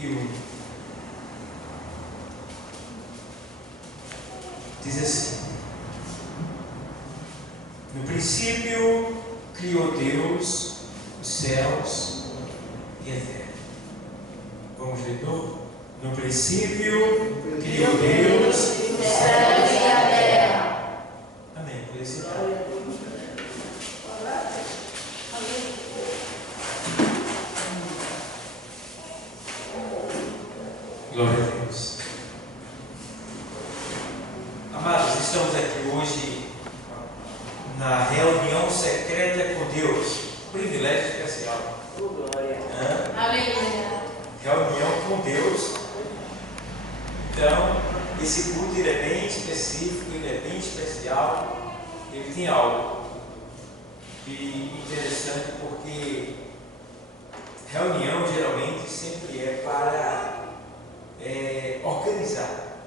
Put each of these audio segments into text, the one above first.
e único. Diz assim: no princípio criou Deus os céus e a terra. Vamos ler de novo? No princípio criou Deus os céus e a terra. Amém. Por isso, glória a Deus. Amados, estamos aqui hoje na reunião secreta com Deus. Privilégio especial. Glória. Aleluia. Reunião com Deus. Então, esse culto ele é bem específico, ele é bem especial. Ele tem algo. E interessante porque reunião geralmente sempre é para organizar,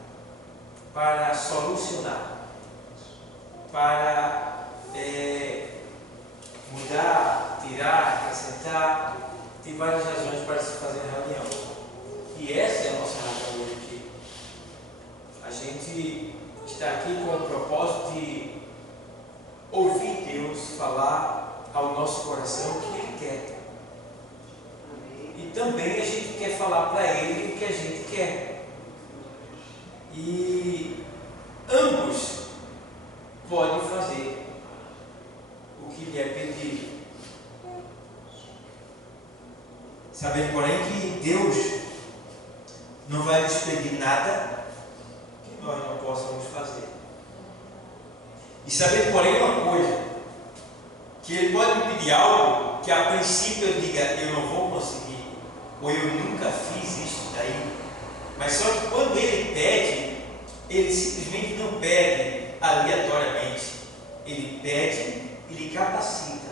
para solucionar, para mudar, tirar, acrescentar. Tem várias razões para se fazer reunião. E essa é a nossa razão hoje aqui. A gente está aqui com o propósito de ouvir Deus falar ao nosso coração o que Ele quer. E também a gente quer falar para Ele o que a gente quer. E ambos podem fazer o que lhe é pedido. Sabendo, porém, que Deus não vai nos pedir nada que nós não possamos fazer. E sabendo, porém, uma coisa, que Ele pode me pedir algo que a princípio eu diga, eu não vou conseguir, ou eu nunca fiz isso daí. Mas só que quando Ele pede, Ele simplesmente não pede aleatoriamente. Ele pede e lhe capacita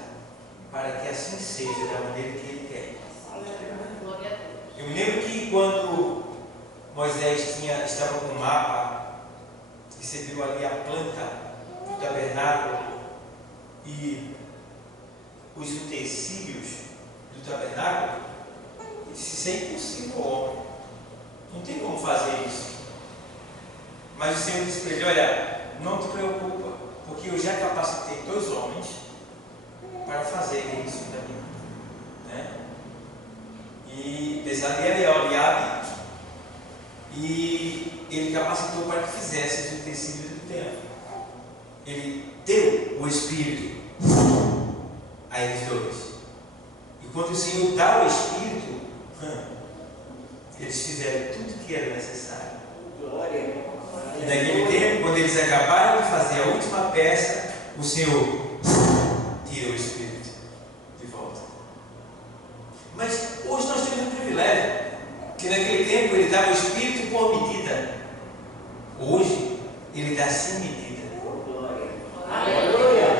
para que assim seja da maneira que Ele quer. Eu me lembro que quando Moisés estava com o mapa, recebeu ali a planta do tabernáculo e os utensílios do tabernáculo, ele disse: isso é impossível, homem, não tem como fazer isso. Mas o Senhor disse para ele: olha, não te preocupa, porque eu já capacitei 2 homens para fazerem isso para mim, né? E Bezalel e Eliabe, e ele capacitou para que fizesse os utensílios do templo. Ele deu o Espírito a eles 2. E quando o Senhor dá o Espírito, eles fizeram tudo que era necessário. Glória. E naquele tempo, quando eles acabaram de fazer a última peça, o Senhor tira o Espírito de volta. Mas hoje nós temos um privilégio, que naquele tempo Ele dava o Espírito por medida. Hoje Ele dá sem medida. Aleluia.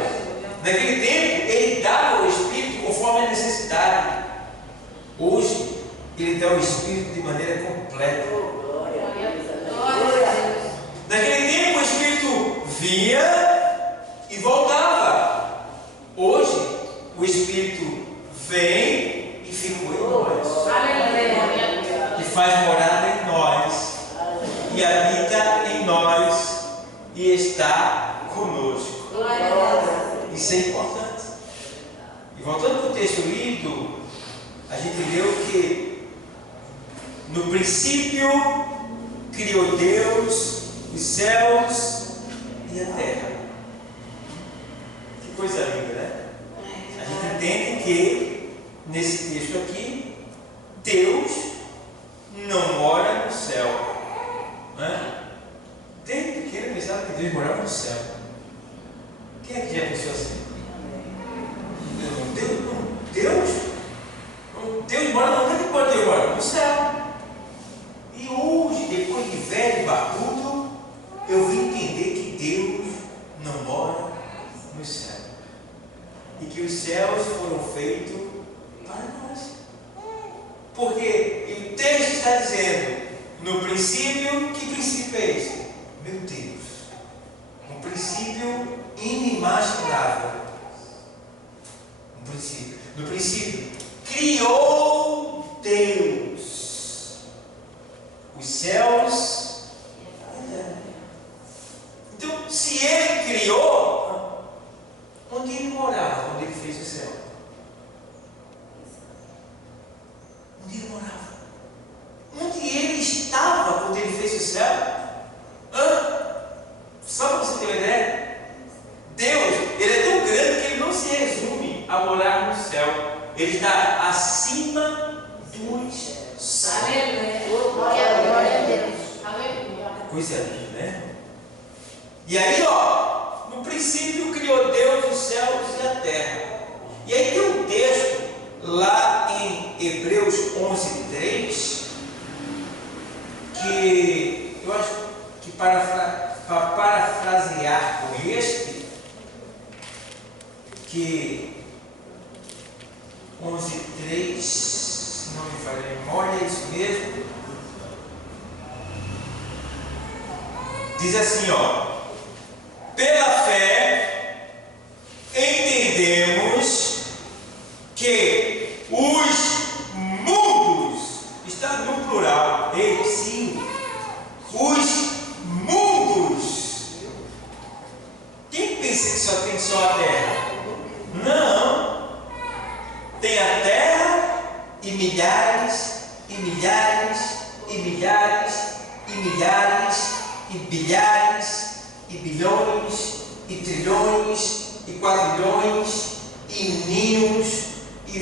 Naquele tempo Ele dava o Espírito conforme a necessidade. Hoje Ele dá o Espírito de maneira completa. Naquele tempo o Espírito vinha e voltava. Hoje o Espírito vem e fica em nós. Aleluia. E faz morada em nós. E habita em nós. E está conosco. Isso é importante. E voltando para o texto lido, a gente leu que no princípio criou Deus os céus e a terra. Que coisa linda, né? A gente entende que nesse texto aqui, Deus não mora no céu, né? Desde pequeno eu pensava que Deus morava no céu. Quem é que já pensou assim? Deus mora onde é que pode Deus mora? No céu. E hoje, depois de velho e barbudo, eu vim entender que Deus não mora no céu. E que os céus foram feitos para nós. Porque o texto está dizendo, no princípio, que princípio é esse? Meu Deus, um princípio inimaginável. Um princípio. No princípio, criou Deus. Ele está acima dos céus. Aleluia. Glória a Deus. Aleluia. Coisa linda, né? E aí, ó, no princípio criou Deus os céus e a terra. E aí tem um texto lá em Hebreus 11:3 que eu acho que para parafrasear com este, que 11:3, se não me falha a memória, é isso mesmo. Diz assim, ó: pela fé entendemos que os mundos, está no plural, sim, os mundos. Quem pensa que só tem só a terra? Não, tem a terra e milhares e milhares e milhares e milhares e bilhares e bilhões e trilhões e quadrilhões e ninhos e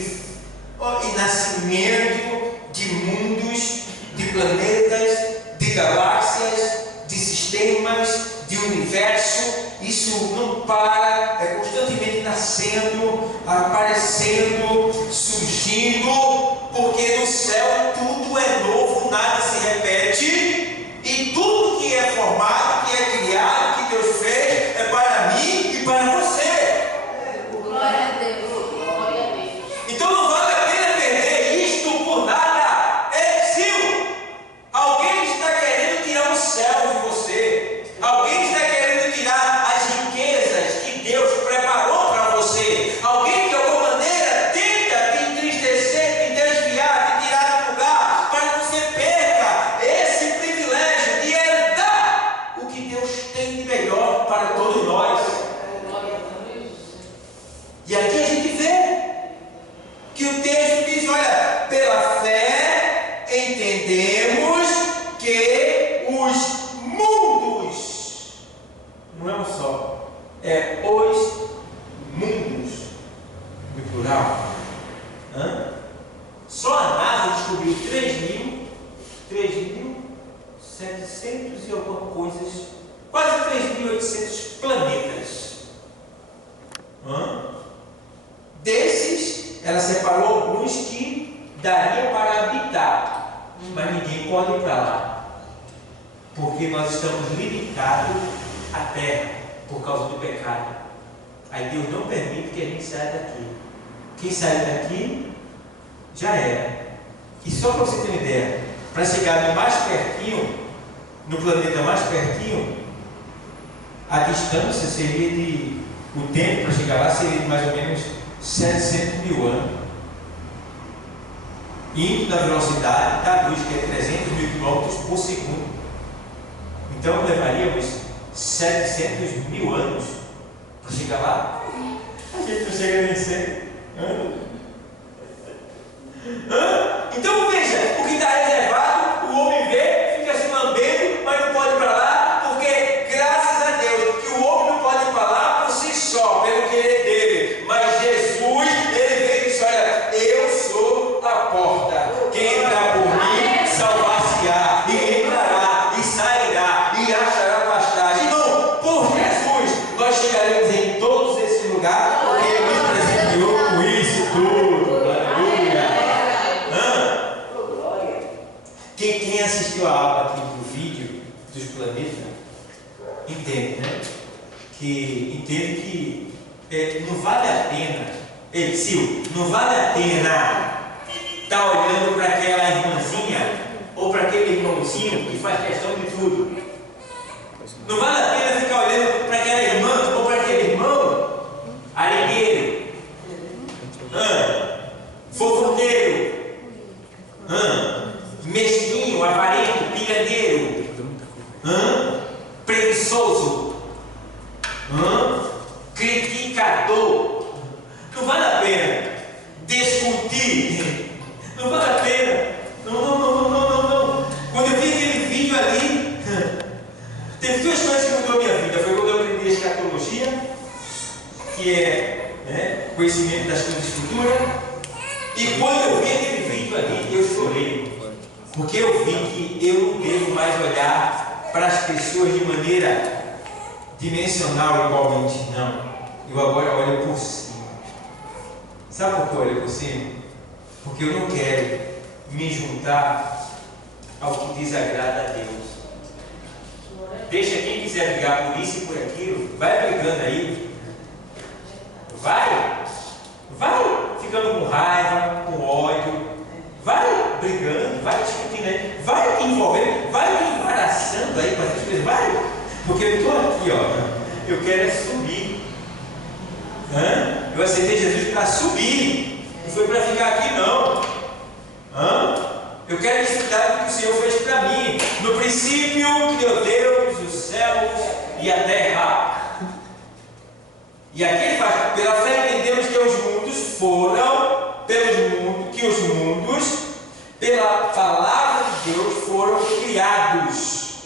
nascimento de mundos, de planetas, de galáxias, de sistemas, de universo. Isso não para, é constantemente nascendo, aparecendo, surgindo, porque no céu tudo é novo, nada se repete, e tudo que é formado, que é criado, que Deus fez, é para mim e para você. Glória a Deus. Glória a Deus. Então não vale a pena perder isto por nada. Se alguém está querendo tirar o céu de você, alguém está querendo tirar as riquezas que Deus preparou para você, alguém de alguma maneira tenta te entristecer, te desviar, te tirar do lugar, para que você perca esse privilégio de herdar o que Deus tem de melhor para todos nós. Glória a Deus. E aqui a gente vê que o texto diz, olha, pela fé entendemos que os mundos, não é um só, é os mundos, no plural. Só a NASA descobriu 3.700 e alguma coisas, quase 3.800 planetas. Desses, ela separou alguns que daria para habitar, mas ninguém pode ir para lá, porque nós estamos limitados à terra por causa do pecado. Aí Deus não permite que a gente saia daqui. Quem sair daqui já era. E só para você ter uma ideia, para chegar no mais pertinho, no planeta mais pertinho, a distância seria de, o tempo para chegar lá seria de mais ou menos 700 mil anos, indo na velocidade da luz, que é 300 mil quilômetros por segundo. Então levaríamos 700 mil anos para chegar lá. A gente não chega nem 100. Então veja, o que está reservado, o homem vê, fica se lambendo, mas não pode ir para lá, porque graças a Deus que o homem não pode ir para lá por si só, pelo querer dele, mas Jesus, ele veio e disse, olha, eu sou a porta, quem entrar por mim, salvar-se-á, e entrará, e sairá, e achará pastagem. Irmão, por Jesus, nós chegaremos em todos esses lugares, porque ele nos presenteou com isso tudo. Quem assistiu a aula aqui do vídeo dos planetas entende, né? Entende que não vale a pena, Sil, não vale a pena estar olhando para aquela irmãzinha ou para aquele irmãozinho que faz questão de tudo. Não vale a pena ficar olhando para aquela irmã ou para aquele irmão aregueiro, fofoqueiro, mesquinho, avarento, pirangueiro, preguiçoso, criticador. Não vale a pena discutir, não vale a pena. Não. Quando eu vi aquele vídeo ali, teve duas coisas que mudou a minha vida. Foi quando eu aprendi a escatologia, que é conhecimento das coisas futuras, Porque eu vi que eu não devo mais olhar para as pessoas de maneira dimensional igualmente, não. Eu agora olho por cima. Sabe por que eu olho por cima? Porque eu não quero me juntar ao que desagrada a Deus. Deixa quem quiser brigar por isso e por aquilo, vai brigando aí. Vai ficando com raiva, com ódio, vai brigando, vai discutindo aí, vai te envolvendo, vai te embaraçando aí com essas coisas, vai, porque eu estou aqui, ó, eu quero é subir. Eu aceitei Jesus para subir, não foi para ficar aqui não. Eu quero desfrutar do que o Senhor fez para mim. No princípio criou Deus os céus e a terra. E aqui ele faz, pela fé entendemos que os mundos foram, pela palavra de Deus foram criados.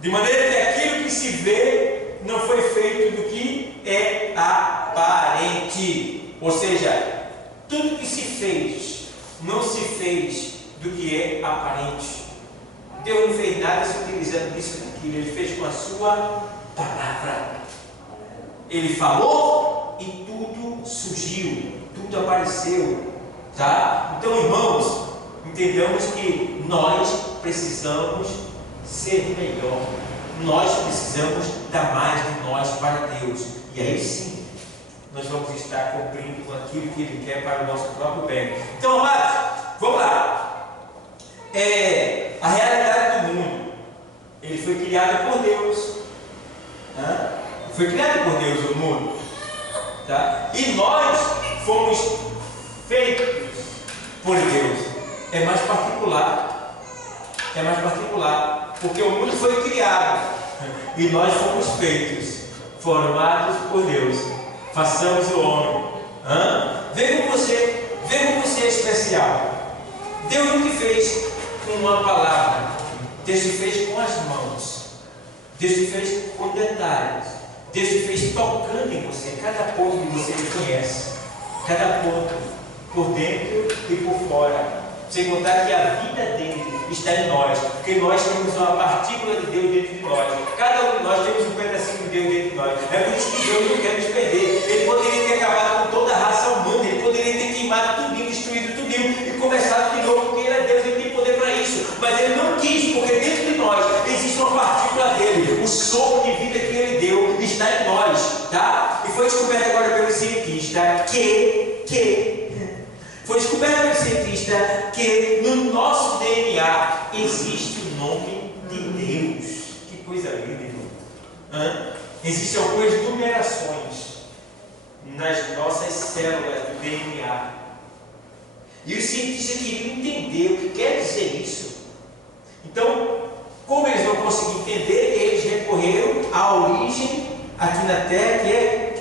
De maneira que aquilo que se vê não foi feito do que é aparente. Ou seja, tudo que se fez não se fez do que é aparente. Deus não fez nada se utilizando disso ou daquilo. Ele fez com a sua palavra. Ele falou e tudo surgiu, tudo apareceu, tá? Então, irmãos, entendamos que nós precisamos ser melhor. Nós precisamos dar mais de nós para Deus. E aí sim, nós vamos estar cumprindo com aquilo que Ele quer para o nosso próprio bem. Então, amados, vamos lá. A realidade do mundo, ele foi criado por Deus. Foi criado por Deus o mundo, tá? E nós fomos feitos por Deus. É mais particular, porque o mundo foi criado e nós fomos feitos, formados por Deus. Façamos o homem. Vê como você é especial. Deus não te fez com uma palavra, Deus te fez com as mãos, Deus te fez com detalhes. Deus te fez tocando em você, cada ponto que você conhece, cada ponto, por dentro e por fora. Sem contar que a vida dele está em nós, porque nós temos uma partícula de Deus dentro de nós. Cada um de nós temos um pedacinho de Deus dentro de nós. É por isso que Deus não quer nos perder. Ele poderia ter acabado com toda a raça humana, ele poderia ter queimado tudinho, destruído tudinho e começado de novo, porque ele é Deus, ele tem poder para isso. Mas ele não quis, porque dentro de nós existe uma partícula dele, o sopro de vida que ele deu está em nós, tá? E foi descoberto agora pelo cientista que no nosso DNA existe o nome de Deus. Que coisa linda, irmão. Existem algumas numerações nas nossas células do DNA. E os cientistas queriam entender o que quer dizer isso. Então, como eles não conseguiram entender, eles recorreram à origem aqui na Terra,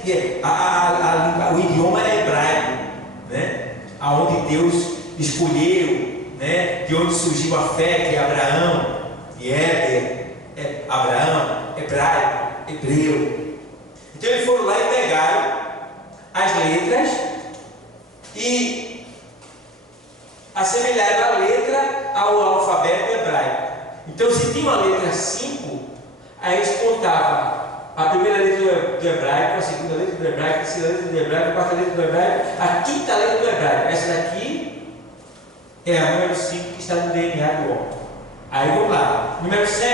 que é o idioma hebraico, né? Aonde Deus escolheu, né? De onde surgiu a fé, que é Abraão, e Éder, Abraão, hebraico, hebreu. Então eles foram lá e pegaram as letras e assemelharam a letra ao alfabeto hebraico. Então, se tinha uma letra 5, aí eles contavam a primeira letra do hebraico, a segunda letra do hebraico, a terceira letra do hebraico, a quarta letra do hebraico, a quinta letra do hebraico. Essa daqui é a número 5 que está no DNA do homem. Aí vamos lá, número 7,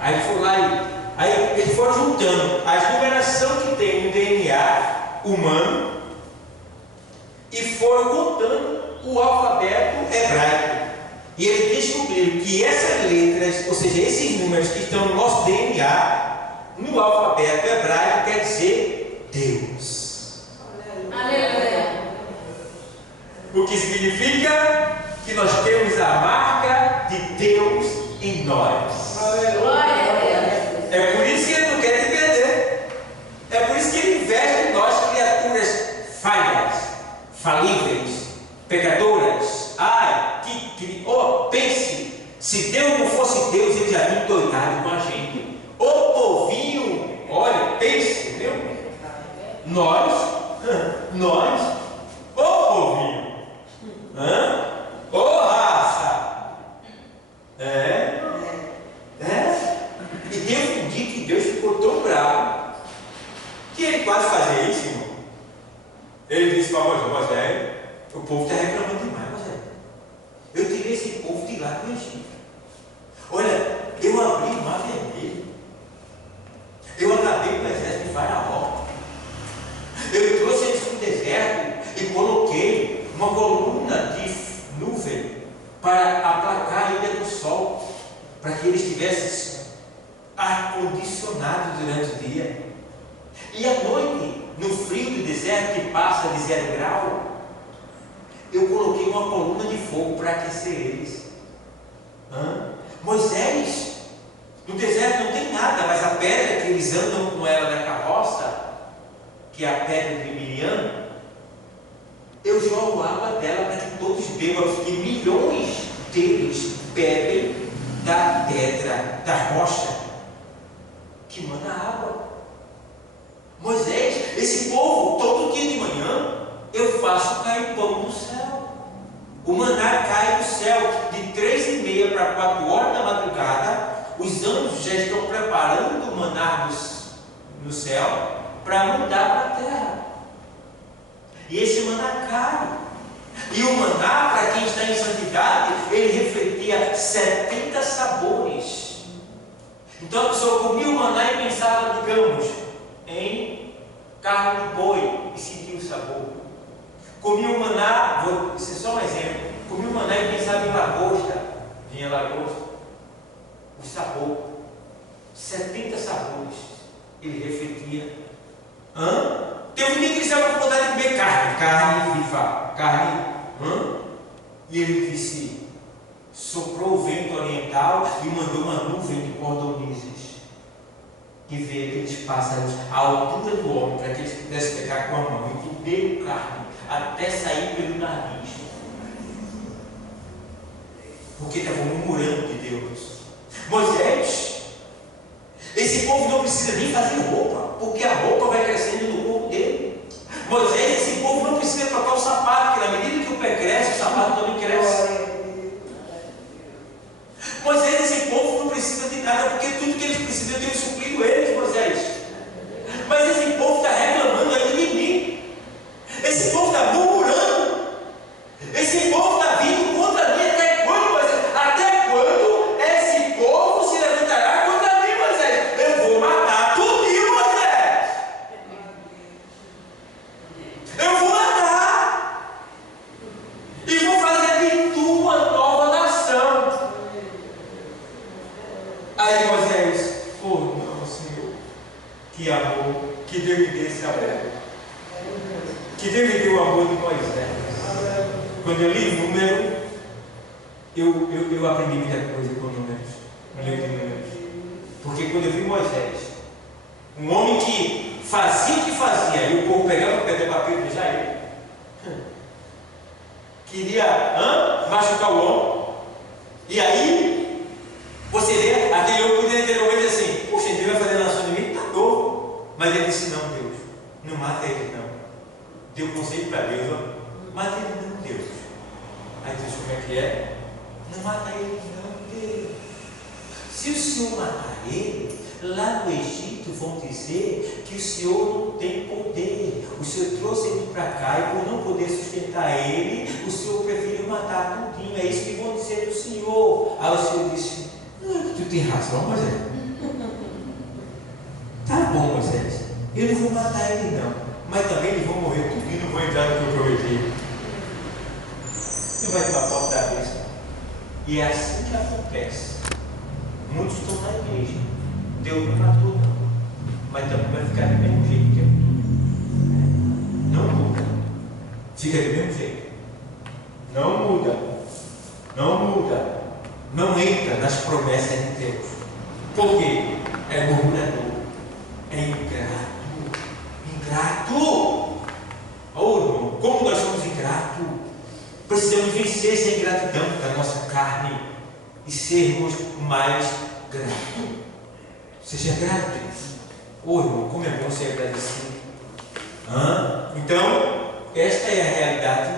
aí foram lá aí eles foram juntando as numerações que tem no DNA humano e foram contando o alfabeto hebraico. E eles descobriram que essas letras, ou seja, esses números que estão no nosso DNA, no alfabeto hebraico, quer dizer Deus. Aleluia. O que significa que nós temos a marca de Deus em nós. Glória a Deus. É por isso que Ele não quer te perder. É por isso que Ele investe em nós, criaturas falhas, falíveis, pecadoras. Pense, se Deus não fosse Deus, Ele já tinha doidado com a gente. O povinho, olha, pense, entendeu? Nós, o povinho, raça, para o Egito. Olha, eu abri o mar vermelho. Eu acabei com o exército de Faraó. Eu trouxe eles para o deserto e coloquei uma coluna de nuvem para aplacar a ilha do sol, para que eles tivessem ar-condicionado durante o dia. E à noite, no frio do deserto que passa de 0 grau, eu coloquei uma coluna de fogo para aquecer eles. Moisés, no deserto não tem nada, mas a pedra que eles andam com ela na carroça, que é a pedra de Miriam, eu jogo água dela para que todos bebam, e milhões deles bebem da pedra, da rocha, que manda água. Moisés, esse povo, todo dia de manhã, eu faço cair pão do céu. O maná cai do céu de 3h30 para 4 horas da madrugada. Os anjos já estão preparando o maná no céu para mandar para a terra. E esse maná cai. E o maná, para quem está em santidade, ele refletia 70 sabores. Então a pessoa comia o maná e pensava, digamos, em carne de boi e sentia o sabor. Comia o maná, isso é só um exemplo. Comia o maná e pensava em lagosta. Vinha lagosta. O sabor. 70 sabores. Ele refletia. Teve um dia que ele estava com vontade de comer carne viva, carne. E ele disse, soprou o vento oriental e mandou uma nuvem de cordonizes que veio aqueles pássaros à altura do homem, para que eles pudessem pegar com a mão e que deu carne até sair pelo nariz, porque estavam murmurando de Deus. Moisés, esse povo não precisa nem fazer roupa, porque a roupa vai crescendo no corpo dele. Moisés, esse povo não precisa trocar o sapato, porque na medida que o pé cresce, o sapato também cresce. Moisés, esse povo não precisa de nada, porque tudo que eles precisam, eu tenho suprido eles, Moisés. Mas esse povo está reclamando ainda de mim. Esse povo está murmurando. Esse povo está vindo contra mim. Até quando, Moisés? Até quando esse povo se levantará contra mim, Moisés? Eu vou matar tudinho, Moisés. Eu vou matar. E vou fazer de tu uma nova nação. Aí Moisés, não, Senhor, que amor, que Deus me dê esse amor, que Deus me dê o amor de Moisés. Quando eu li número, eu aprendi muita coisa com números, no livro de números, porque quando eu vi Moisés, um homem que fazia o que fazia, e o povo pegava o pé do papel de Jair, queria machucar o homem, e aí você vê, aquele homem poderia ter ouvido assim, poxa, Deus vai fazer nação de mim, está novo. Mas ele disse, não, Deus, não mata ele não. Deu conselho para Deus, mata ele não, Deus. Aí Deus, como é que é? Não mata ele não, Deus. Se o Senhor matar ele, lá no Egito vão dizer que o Senhor não tem poder. O Senhor trouxe ele para cá e por não poder sustentar ele, o Senhor preferiu matar tudinho. É isso que vão dizer do Senhor. Aí o Senhor disse, tu tem razão, Moisés. Tá bom, Moisés. Eu não vou matar ele não. Mas também eles vão morrer tudo e não vão entrar no que eu prometi. Não vai ter uma porta da bênção. E é assim que acontece. Muitos estão na igreja. Deus não matou não. Mas também vai ficar do mesmo jeito o tempo todo. Não muda. Fica do mesmo jeito. Não muda. Não muda. Não entra nas promessas de Deus. Por quê? É murmurador. É ingrato. Ingrato. Oh, irmão, como nós somos ingratos. Precisamos vencer essa ingratidão da nossa carne e sermos mais gratos. Seja grato. Oh, irmão, como é bom ser agradecido. Então, esta é a realidade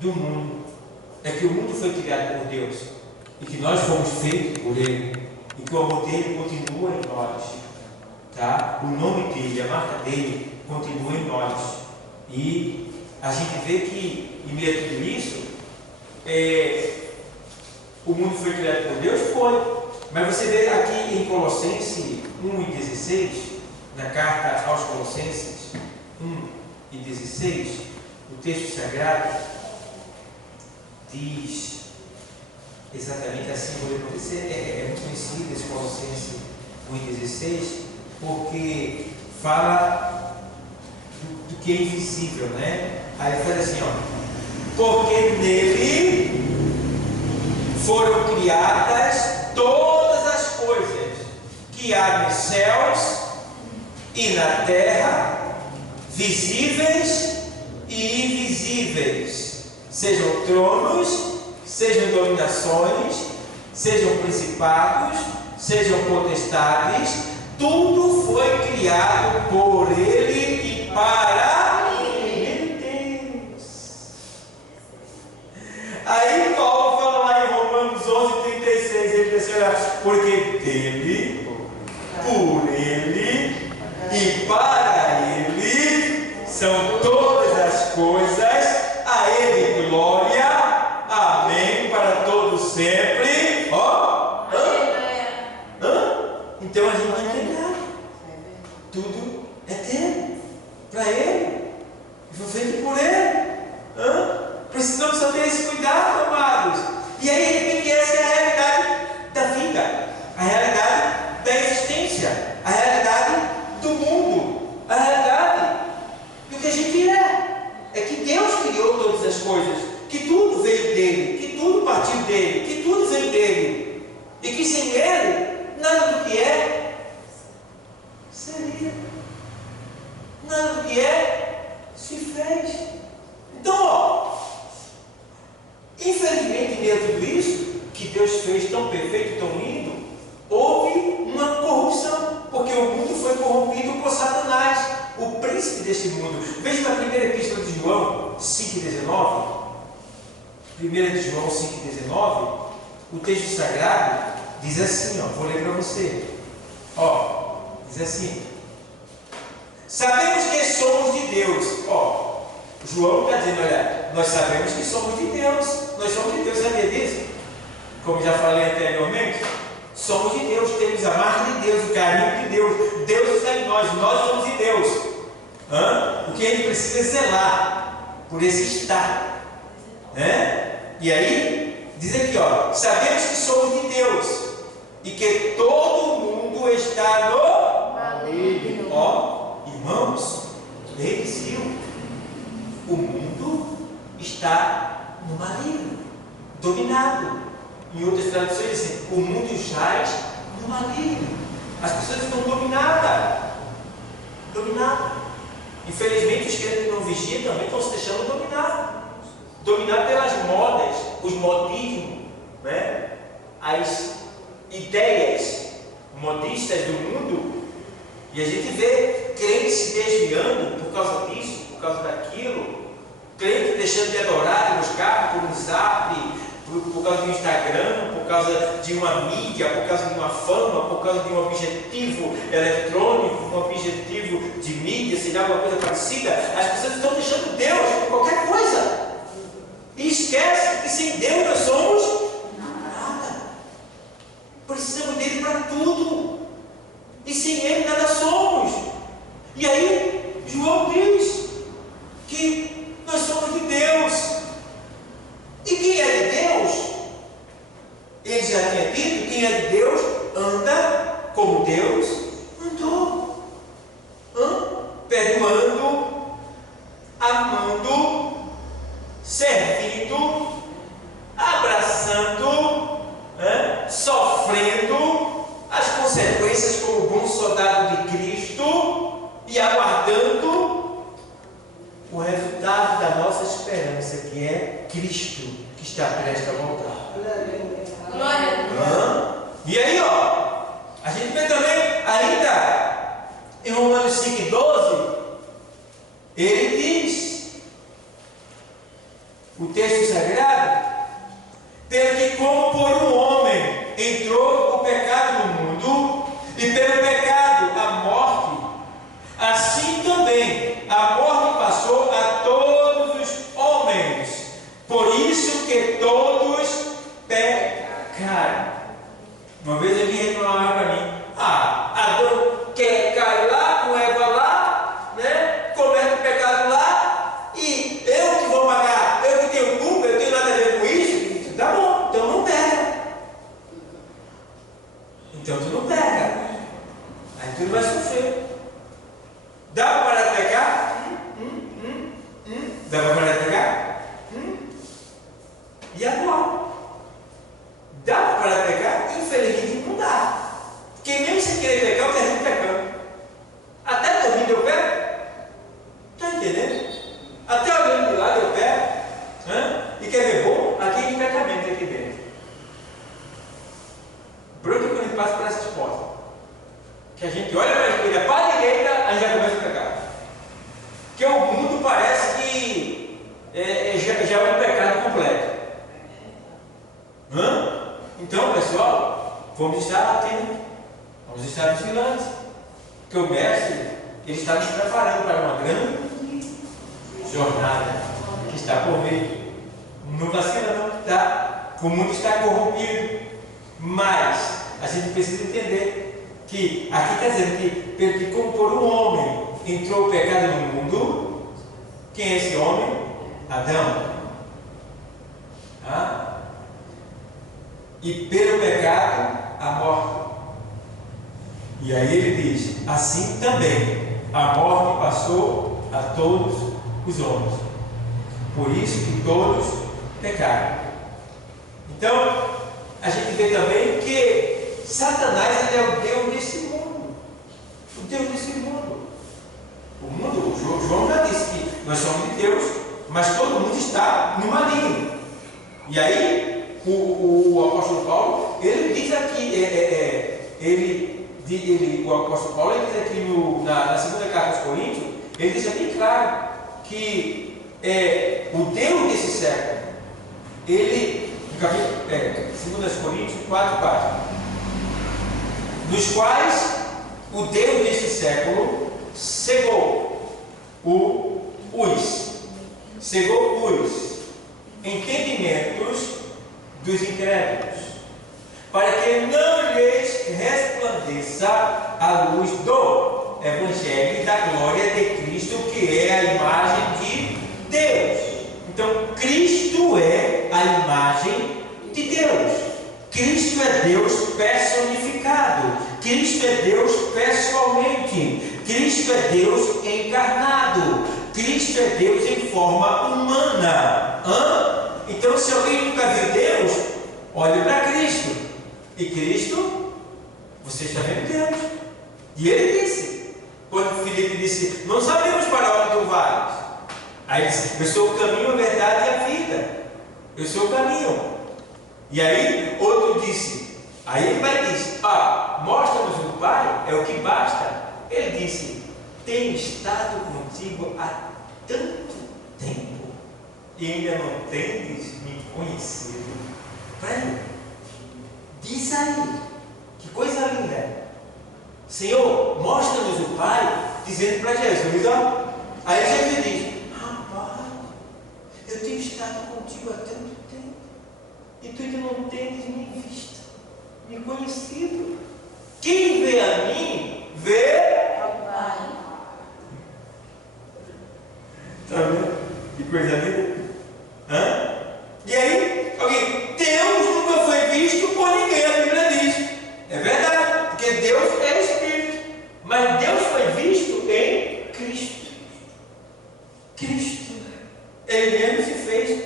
do mundo. É que o mundo foi criado por Deus e que nós fomos feitos por Ele e que o amor dele continua em nós, tá? O nome dele, a marca dele continua em nós. E a gente vê que, em meio a tudo isso, O mundo foi criado por Deus? Foi. Mas você vê aqui em Colossenses 1:16, na carta aos Colossenses 1:16, o texto sagrado diz exatamente assim, vou ler para você, é muito conhecido esse Colossenses 1:16, porque fala do que é invisível, né? Aí fala assim, ó, porque nele foram criadas todas as coisas que há nos céus e na terra, visíveis e invisíveis, sejam tronos, sejam dominações, sejam principados, sejam potestades, tudo foi criado por Ele e para Deus. Aí Paulo fala lá em Romanos 11:36, ele diz assim, porque dele, por Ele e para Ele são todas as coisas, a Ele glória, amém, para todos sempre. Ó, então a gente não tem nada, tudo é dele, para Ele, foi feito por Ele. Precisamos só ter esse cuidado, amados. E aí, que essa é a realidade da vida, a realidade da existência, a realidade do mundo, a realidade do que a gente é que Deus criou todas as coisas, que tudo veio dele, que tudo partiu dele, que tudo veio dele, e que sem ele, nada do que é seria, nada do que é se fez. Então, ó, infelizmente, em meio a tudo isso que Deus fez tão perfeito, tão lindo, houve uma corrupção, porque o mundo foi corrompido por Satanás, o príncipe deste mundo. Veja na primeira epístola de João 5:19, 1 de João 5:19, o texto sagrado diz assim, ó, vou ler para você, ó, diz assim, sabemos que somos de Deus, ó, João está dizendo, olha, nós sabemos que somos de Deus, nós somos de Deus, sabia disso? Como já falei anteriormente, somos de Deus, temos a marca de Deus, o carinho de Deus, Deus está em nós somos de Deus. O que a gente precisa é zelar por esse estar, né? E aí, diz aqui, ó, sabemos que somos de Deus e que todo mundo está no maligno. Ó, irmãos, ele viu. O mundo está no maligno, dominado. Em outras traduções dizem, o mundo jaz no maligno. As pessoas estão dominadas. Infelizmente os crentes que não vigiam também estão se deixando dominar. Dominado pelas modas, os modismos, né? As ideias modistas do mundo. E a gente vê crentes se desviando por causa disso, por causa daquilo, crente deixando de adorar, de buscar por um zap, por causa do Instagram, por causa de uma mídia, por causa de uma fama, por causa de um objetivo eletrônico, um objetivo de mídia, sei lá, alguma coisa parecida. As pessoas estão deixando Deus por qualquer coisa e esquecem que sem Deus nós somos nada. Precisamos dele para tudo e sem ele nada somos. E aí João diz que nós somos de Deus. E quem é de Deus? Ele já tinha dito, quem é de Deus anda como Deus andou. Perdoando, amando, servindo, abraçando, sofrendo as consequências como bom soldado de Cristo e aguardando o resultado da nossa esperança, que é Cristo, que está prestes a voltar. Glória a Deus. E aí, ó, a gente vê também, ainda em Romanos 5:12, ele diz, o texto sagrado, pelo que como por um homem entrou o pecado no mundo, e pelo pecado a morte, assim também a morte passou a todos os homens, por isso que todos pecaram. Cara, uma vez alguém reclamava para mim: Adão cai lá, com Eva lá, né? Comete o pecado lá, e eu que vou pagar, eu que tenho culpa, eu tenho nada a ver com isso. Tá bom, então não pega. Então tu não pega. Aí tu não vai sofrer. Dá para parar de pecar? Dá para parar de pecar? E agora? Dá para parar de pecar? Infelizmente não dá. Porque mesmo sem querer pecar, eu termino pecando. Até dormindo eu pego. Está entendendo? Até olhando de lado eu pego. E quer ver bom? Aqui é de pecamento aqui dentro. Pronto, quando a gente passa por essas portas. Que a gente olha para a esquerda, para a direita, a gente já começa a pecar. Porque o mundo parece que já é um pecado completo. Então, pessoal, vamos estar atentos, vamos estar vigilantes. Porque o mestre, ele está nos preparando para uma grande jornada que está por vir. Não vacila não, tá? O mundo está corrompido, mas a gente precisa entender que aqui está dizendo que como por um homem entrou o pecado no mundo, quem é esse homem? Adão. E pelo pecado, a morte. E aí ele diz: assim também a morte passou a todos os homens. Por isso que todos pecaram. Então, a gente vê também que Satanás ele é o Deus desse mundo. O Deus desse mundo. O mundo, João já disse que nós somos de Deus, mas todo mundo está no maligno. E aí, o apóstolo Paulo, ele diz aqui, o apóstolo Paulo, ele diz aqui na segunda carta aos Coríntios, ele diz bem claro que o Deus desse século, ele, no capítulo 2 Coríntios 4, nos quais o Deus deste século cegou os entendimentos dos incrédulos, para que não lhes resplandeça a luz do Evangelho da glória de Cristo, que é a imagem de Deus. Então, Cristo é a imagem de Deus. Cristo é Deus personificado. Cristo é Deus pessoalmente. Cristo é Deus encarnado. Cristo é Deus em forma humana. Então, se alguém nunca viu Deus, olhe para Cristo. E Cristo, você está vendo Deus. E ele disse, quando Filipe disse: não sabemos para onde tu vais. Aí ele disse: eu sou o caminho, a verdade e a vida. Eu sou o caminho. E aí outro disse, aí ele vai dizer: mostra-nos o Pai, é o que basta. Ele disse: tenho estado contigo há tanto tempo e ainda não tendes me conhecido. Peraí, diz aí, que coisa linda. Senhor, mostra-nos o Pai, dizendo para Jesus, Aí Jesus diz: rapaz, eu tenho estado contigo há tanto tempo e tu ainda não tens me visto, me conhecido. Quem vê a mim, vê ao Pai. Está vendo? Que coisa linda. E aí, Deus nunca foi visto por ninguém, a Bíblia diz. É verdade, porque Deus é Espírito. Mas Deus foi visto em Cristo. Cristo. Ele mesmo se fez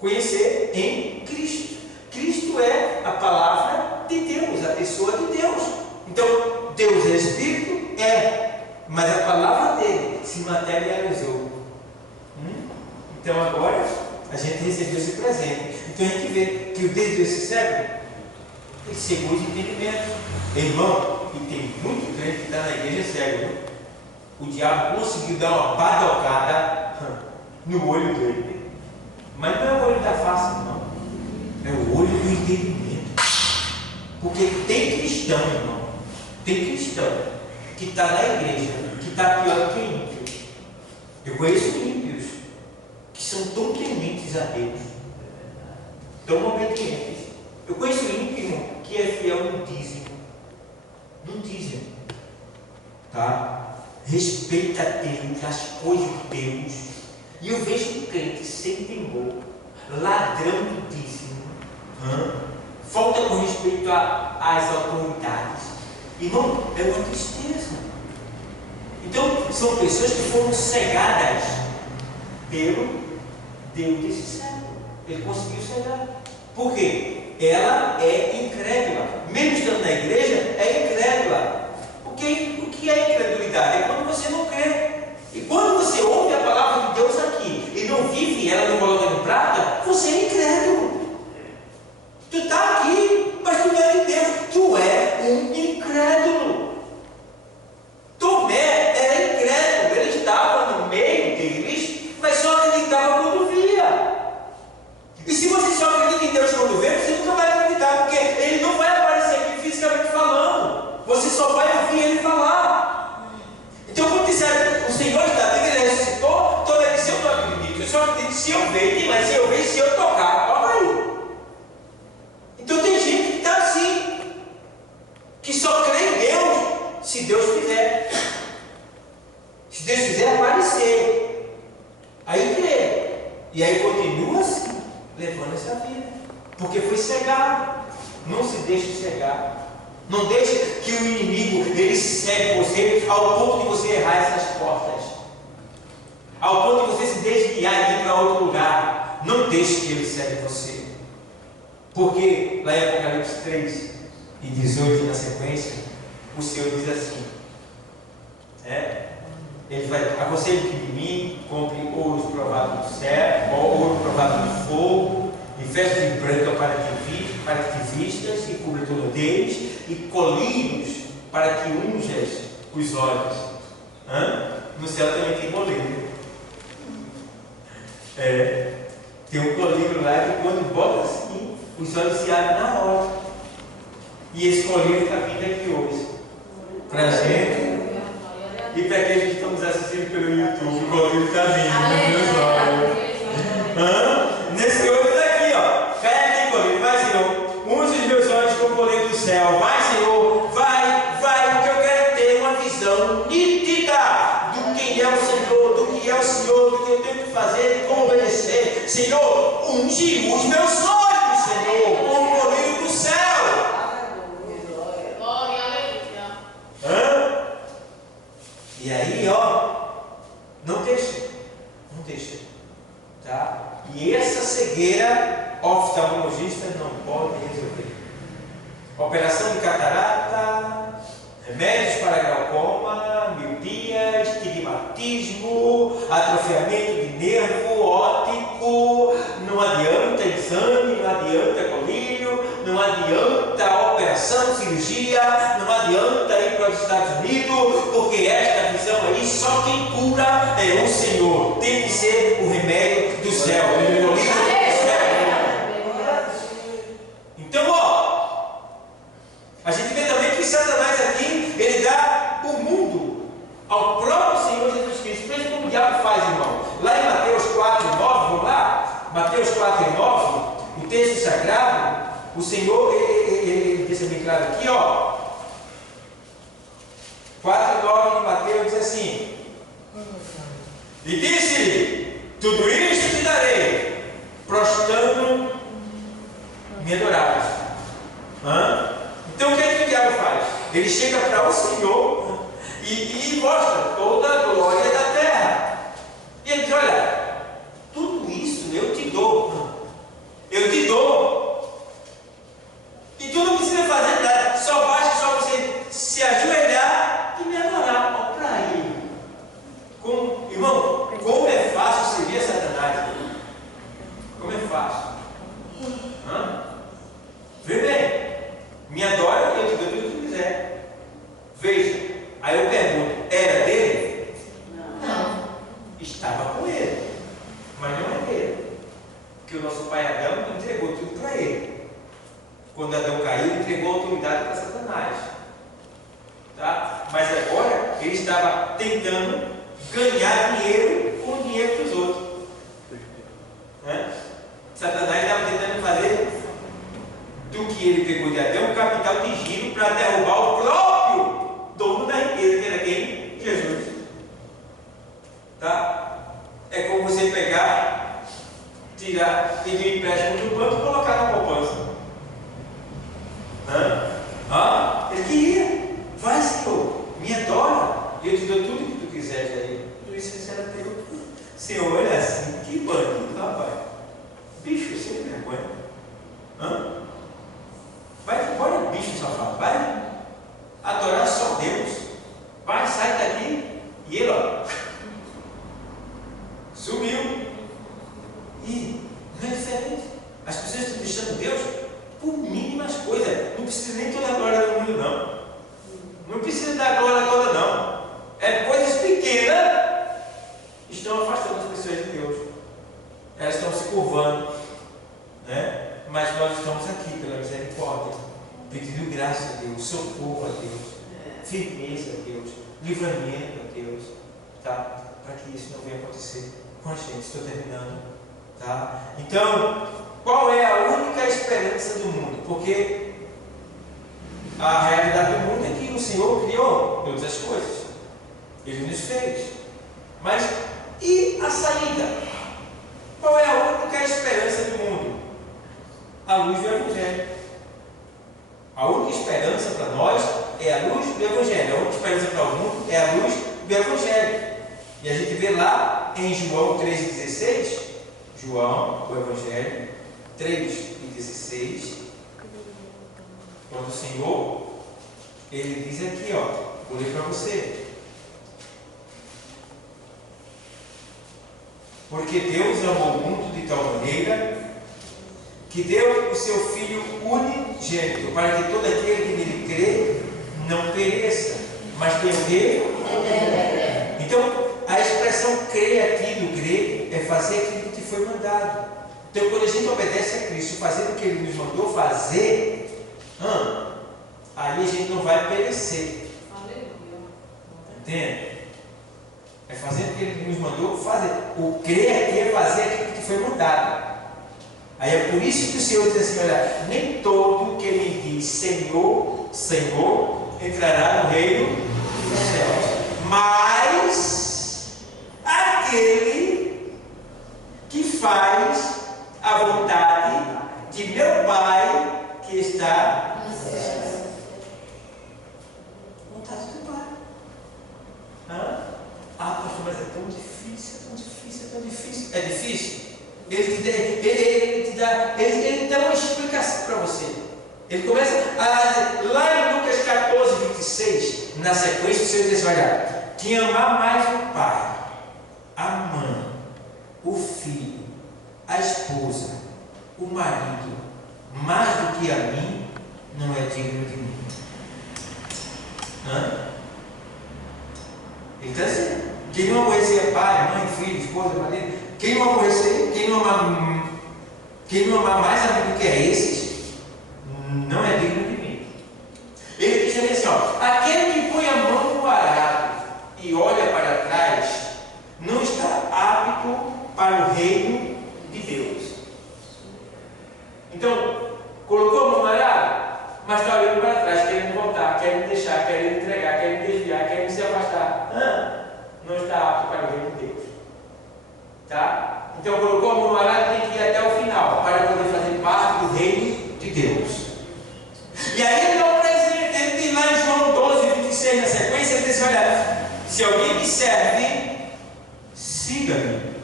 conhecer em Cristo. Cristo é a palavra de Deus, a pessoa de Deus. Então, Deus é Espírito? Mas a palavra dele se materializou. Então agora a gente recebeu esse presente. Então a gente vê que o Deus desse século, ele cegou os entendimentos. Irmão, e tem muito crente que está na igreja cego. O diabo conseguiu dar uma badocada no olho dele. Mas não é o olho da face, não. É o olho do entendimento. Porque tem cristão, irmão. Tem cristão que está na igreja, que está pior que ímpio. Eu conheço ímpios que são tão tementes a Deus, tão obedientes, Eu conheço um ímpio que é fiel no dízimo. No dízimo. Tá? Respeita Deus, as coisas de Deus. E eu vejo um crente sem temor, ladrão do dízimo, falta com respeito às autoridades. Irmão, é uma tristeza. Então, são pessoas que foram cegadas pelo Deus desse século. Ele conseguiu cegar. Por quê? Ela é incrédula. Mesmo estando na igreja, é incrédula. O que é incredulidade? É quando você não crê. E quando você ouve a palavra de Deus aqui e não vive ela, não coloca em prática, você é incrédulo. Tu está aqui, mas tu não é de Deus. Tu é um incrédulo. Tomé era incrédulo. Ele estava no meio deles, mas só acreditava quando via. E se você só acredita em Deus quando vê, você nunca vai acreditar, porque Ele não vai aparecer aqui fisicamente falando. Você só vai ouvir Ele falar. Então, quando disser, o Senhor está vivo, Ele ressuscitou, toda vez eu não acredito. Eu só acredito se eu ver, mas se eu ver, se eu tocar, toca aí. Então, tem gente que está assim, que só crê em Deus se Deus fizer. Se Deus fizer aparecer, aí crê. E aí continua assim, levando essa vida, porque foi cegado. Não se deixe cegar. Não deixe que o inimigo ele cegue você ao ponto de você errar essas portas, ao ponto de você se desviar e ir para outro lugar. Não deixe que ele cegue você, porque lá em Apocalipse 3 e 18 na sequência, o Senhor diz assim, Ele vai, aconselho que de mim compre ouro provado no céu, ouro provado no fogo, e vestes de branca para que vistas e cubra todo deles, e colírios para que unjas os olhos. No céu também tem colírio. Tem um colírio lá que quando bota assim, os olhos se abrem na hora. E esse colírio está vindo aqui hoje para a gente. E para aqueles que estamos assistindo pelo YouTube, o colírio está vindo nos meus olhos. Nesse olho está aqui, ó. Cai aqui, colírio. Vai, Senhor. Unge os meus olhos com o colírio do céu. Vai, Senhor. Vai, porque eu quero ter uma visão nítida do quem é o Senhor, do que é o Senhor, do que eu tenho que fazer e como obedecer. Senhor, unge os meus olhos, Senhor, com o colírio do céu. E aí, não deixa, tá? E essa cegueira, oftalmologista não pode resolver. Operação de catarata, remédios para glaucoma, miopia, estigmatismo, atrofiamento de nervo óptico, não adianta exame, não adianta colírio, não adianta operação, cirurgia, não adianta ir para os Estados Unidos, porque esta visão aí, só quem cura é o Senhor. Tem que ser o remédio do céu, o colírio do céu. Então, a gente vê também que Satanás aqui, ele dá o mundo ao próprio Senhor Jesus Cristo. Veja como o diabo faz, irmão. Lá em Mateus 4, 9, vamos lá? Mateus 4, 9, o texto sagrado, o Senhor, ele deixa bem claro aqui, 4, 9 de Mateus diz assim: e disse-lhe, tudo isto te darei, prostrando me adorares. Então o que é que o diabo faz? Ele chega para o Senhor e mostra toda a glória da terra. E ele diz: olha, tudo isso eu te dou. E tu não precisa fazer nada, só basta só você se ajoelhar e me adorar. Olha para ele. Irmão, como é fácil servir a Satanás? Como é fácil? Vê bem, me adora e eu te dou tudo o que quiser. Veja, aí eu pergunto, era dele? Não. Estava com ele, mas não é dele. Porque o nosso pai Adão entregou tudo para ele. Quando Adão caiu, ele entregou a autoridade para Satanás. Tá? Mas agora, ele estava tentando ganhar dinheiro com o dinheiro dos outros. Satanás estava tentando fazer do que ele pegou de Adão, um capital de giro para derrubar o próprio dono da riqueza, que era quem? Jesus. Tá? É como você pegar, tirar, pedir um empréstimo do banco e colocar na poupança. Ele queria. Vai, Senhor, me adora, e eu te dou tudo que tu quiseres aí. Tudo isso será teu. Senhor, olha assim, que bandido, rapaz. Bicho, sem vergonha. Vai embora, bicho safado. Vai adorar só Deus. Vai, sai daqui. E ele, ó, sumiu. E não é diferente. As pessoas estão deixando Deus por mínimas coisas. Não precisa nem toda a glória do mundo, não. Não precisa da glória toda, não. É coisas pequenas estão afastando as pessoas de Deus. Elas estão se curvando, né? Mas nós estamos aqui pela misericórdia, pedindo graça a Deus, socorro a Deus, firmeza a Deus, livramento a Deus, tá? Para que isso não venha acontecer com a gente. Estou terminando, tá? Então, qual é a única esperança do mundo? Porque a realidade do mundo é que o Senhor criou todas as coisas, Ele nos fez, mas e a saída? Qual é a única esperança do mundo? A luz do Evangelho. A única esperança para nós é a luz do Evangelho. A única esperança para o mundo é a luz do Evangelho. E a gente vê lá em João 3,16, João, o Evangelho, 3,16, quando o Senhor, Ele diz aqui, ó, vou ler para você. Porque Deus amou o mundo de tal maneira que deu o seu Filho unigênito, para que todo aquele que nele crê não pereça, mas tenha o quê? Então, a expressão crer aqui do grego é fazer aquilo que te foi mandado. Então, quando a gente obedece a Cristo, fazendo o que Ele nos mandou fazer, aí a gente não vai perecer. Entende? É fazer o que Ele nos mandou fazer. O crer aqui é fazer aquilo que te foi mandado. Aí é por isso que o Senhor diz assim, olha, nem todo que me diz Senhor, Senhor, entrará no reino dos céus, mas aquele que faz a vontade de meu Pai que está nos céus. Vontade do Pai. Pastor, mas é tão difícil, é tão difícil, é tão difícil. É difícil? Ele dá uma explicação para você. Ele começa lá em Lucas 14, 26, na sequência, o Senhor diz: olha, quem amar mais o pai, a mãe, o filho, a esposa, o marido, mais do que a mim, não é digno de mim. Ele está dizendo: quem não aborrecer pai, mãe, filho, esposa, marido, quem não aborrecer, quem não amar mais a mim do que a esses, não é digno de mim. Ele diz assim, ó, aquele que põe a mão no arado e olha para trás, não está apto para o reino de Deus. Então, colocou a mão no arado, mas está olhando para trás, querendo voltar, querendo deixar, querendo entregar, querendo desviar, querendo se afastar. Não está apto para o reino de Deus. Tá? Então, colocou a mão no arado, tem que ir até o final, para poder fazer parte do reino de Deus. E aí ele dá um presente, ele diz lá em João 12, 26, na sequência, ele diz: olha, se alguém me serve, siga-me.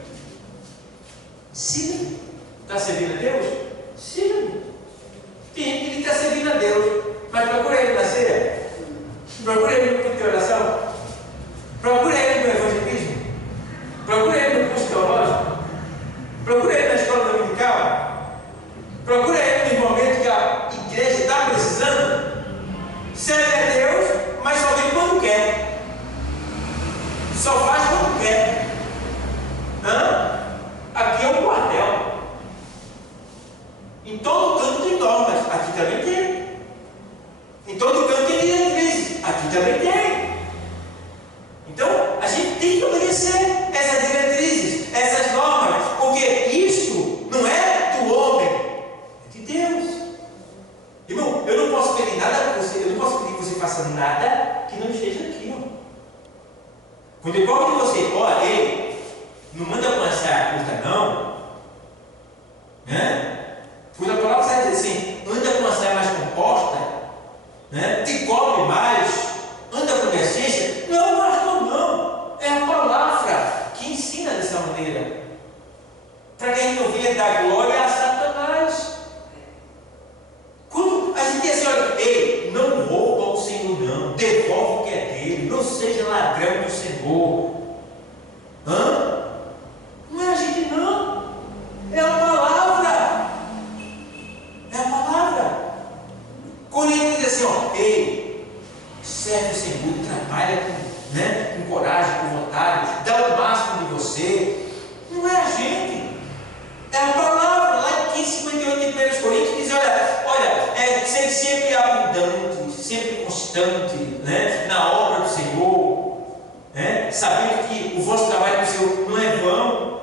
Siga-me. Está servindo a Deus? Siga-me. Tem gente que está servindo a Deus, mas procura ele na ceia, procura ele no culto de oração, procura ele no evangelismo, procura ele no curso teológico, procura ele na escola dominical, procura ele no momento que a igreja está precisando. Serve a Deus, mas só vem quando quer, só faz quando quer. Aqui é um quartel. Em todo canto tem normas, aqui também tem. Em todo canto tem diretrizes, aqui também tem. Então, a gente tem que obedecer essas diretrizes, essas normas, porque isso não é do homem, é de Deus. Irmão, eu não posso pedir nada para você, eu não posso pedir que você faça nada que não esteja aqui. Ó. Quando eu coloco de você, olha, ei, não manda com essa curta não, né? Quando a palavra sai dizer assim, anda com uma saia mais composta, né? Te cobre mais, anda com decência. Não, pastor, não. É a palavra que ensina dessa maneira. Para que a gente não venha dar glória a Satanás. Quando a gente diz assim, olha, ei, não rouba o Senhor, não. Devolve o que é dele. Não seja ladrão do Senhor. Hã? Não é a gente, não. É a palavra. É a palavra. Quando ele diz assim, ó, ei, serve o Senhor, trabalha com, né, com coragem, com vontade, dá o máximo de você. Não é a gente. É a palavra. Lá em 15:58 de 1 Coríntios diz, olha, ser sempre abundante, sempre constante, né, na obra do Senhor, né, sabendo que o vosso trabalho do Senhor não é vão.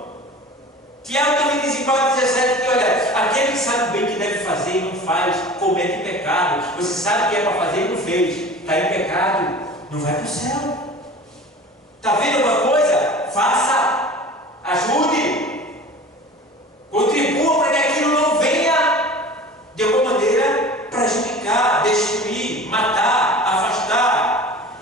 Tiago também diz em 4:17 que, olha, aquele que sabe bem o que deve fazer e não faz, comete pecado. Você sabe o que é para fazer e não fez, está em pecado, não vai para o céu. Está vendo alguma coisa? Faça, ajude, contribua para que aquilo não venha de alguma maneira prejudicar, destruir, matar, afastar.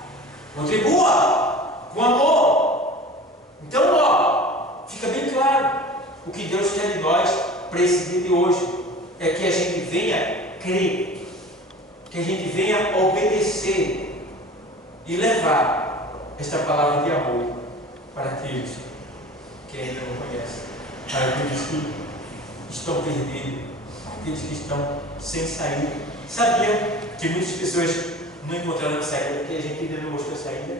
Contribua com amor. Então, ó, fica bem claro. O que Deus quer de nós para esse dia de hoje é que a gente venha crer, que a gente venha obedecer e levar esta palavra de amor para aqueles que ainda não conhecem, para aqueles que estão perdidos, aqueles que estão sem saída. Sabia que muitas pessoas não encontraram a saída porque a gente ainda não mostrou a saída?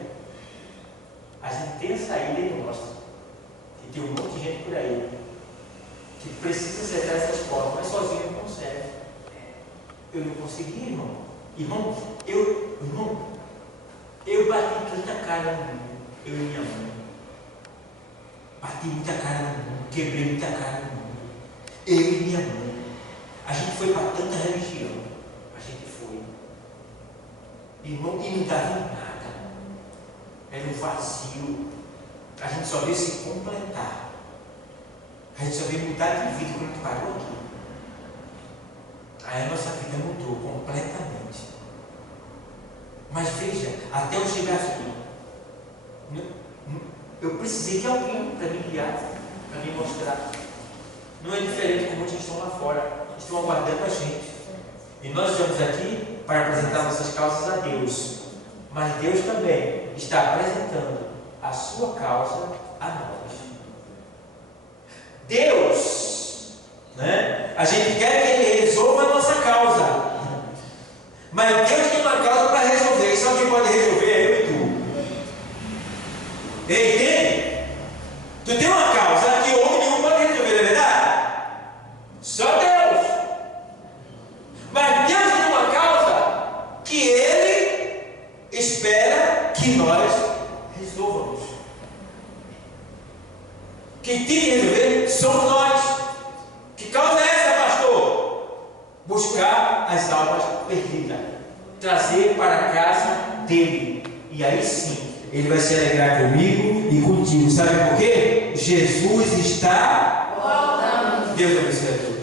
A gente tem a saída e não mostra. E tem um monte de gente por aí que precisa acertar essas portas, mas sozinho não consegue. Eu não consegui, irmão. Irmão, eu bati tanta cara no mundo, eu e minha mãe. Bati muita cara no mundo, quebrei muita cara no mundo. Eu e minha mãe. A gente foi para tanta religião. A gente foi. Irmão, e não dava nada. Era um vazio. A gente só veio se completar. A gente só veio mudar de vida quando a gente parou aqui. Aí a nossa vida mudou completamente. Mas veja, até eu chegar aqui, eu precisei de alguém para me guiar, para me mostrar. Não é diferente como muitos estão lá fora, estão aguardando a gente. E nós estamos aqui para apresentar nossas causas a Deus. Mas Deus também está apresentando a sua causa a nós. Deus, né? A gente quer que Ele resolva a nossa causa. Mas Deus tem uma causa para resolver. E só quem pode resolver é eu e tu. Entende? Tu tem uma causa que homem nenhum pode resolver, não é verdade? Só Deus. Mas Deus tem uma causa que Ele espera que nós resolvamos. Quem tem que resolver somos nós. Que causa é essa, pastor? Buscar as almas perdidas, trazer para a casa dele, e aí sim ele vai se alegrar comigo e contigo. Sabe por quê? Jesus está voltando. Deus abençoe a todos.